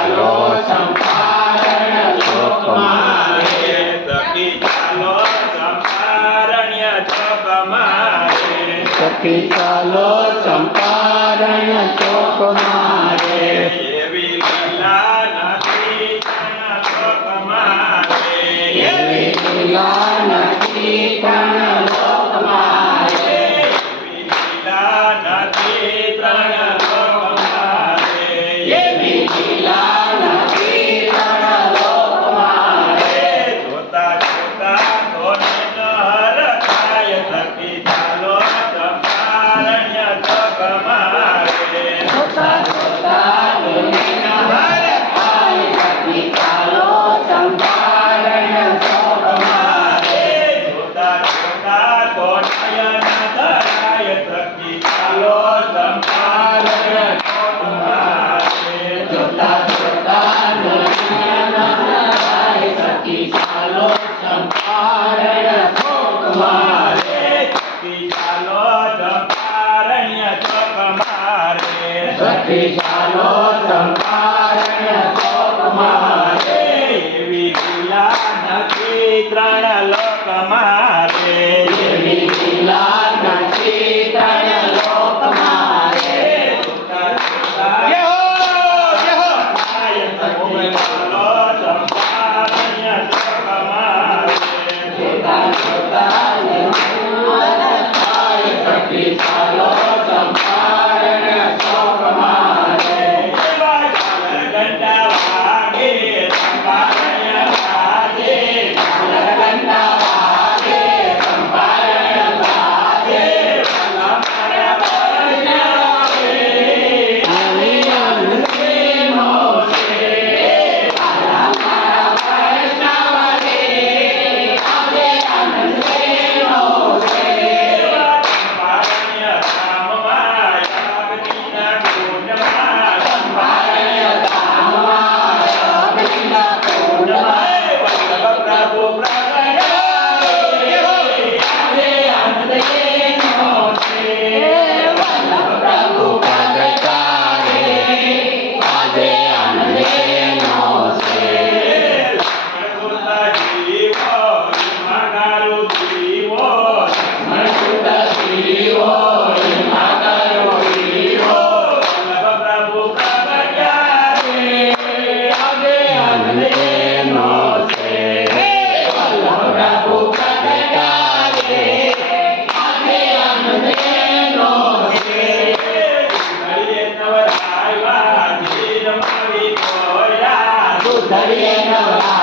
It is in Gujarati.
ચાલો ચંપારણ્ય ચોકમાં રે. સખી ચાલો ચંપારણ્ય ચોકમાં રે. સખી ચાલો ચંપારણ્ય ચોકમાં રે. એવી લીલા નથી તણ લોકમાં રે. એવી લીલા નથી પણ લોકમાં રે. એવી લીલા નથી ત્રણ લોકમાં રે. એવી લીલા નથી પણ લોકમાં રે. જોતા જોતા કોને ન હરખાય. સખી ચાલો ચંપારણ્ય ચોકમાં રે. જોતા જોતા કોને ન હરખાય. સખી ચાલો ચંપારણ્ય ચોકમાં રે. જોતા જોતા તો નયન ધરાય. સખી ચાલો ચંપારણ્ય ચોકમાં રે. જોતા જોતા નયન ધરાય. સખી ચાલો ચંપારણ્ય ચોકમાં રે. સખી ચાલો ચંપારણ્ય ચોકમાં રે. સખી ચાલો ચંપારણ્ય ચોકમાં રે. એવી લીલા નથી ત્રણ લોકમાં રે. એવી લીલા નથી ત્રણ લોકમાં રે. જોતા જોતા ચાલો ચંપારણ્ય ચોકમાં રે. જોતા જોતા નયન ધરાય. સખી ચાલો ચંપારણ્ય ચોકમાં રે. એવા ઘંટા વાગે ચંપારણ્ય વાગે. ઘંટા વાગે ચંપારણ્ય વાગે. મારા પરણાવે. હરિયન પ્રેમો છે. મારા વૈષ્ણવ રે. આજે આનંદ પ્રેમો છે. એવા ચંપારણ્ય ધામમાં યાગતીના કુંડમાં. ચંપારણ્ય ધામમાં અગ્નિના કુંડમાં વલ્લભ પ્રભુ પ્રગટાવે. આજે આનંદ એનો છે. વલ્લભ પ્રભુ પ્રગટા રે. આજે આનંદ એનો છે. સુતા જીવો માગારું જીવો. મનસુત જીવો એમાં ગયો જીવો. વલ્લભ પ્રભુ પ્રગટાવે. આજે આનંદ એનો છે. વલ્લભ પ્રભુ પ્રગટા રે. આજે આનંદ એનો છે. ઘડીએ નવરાવ્યા ધીર મારી કોયા. સુધરીએ નવરા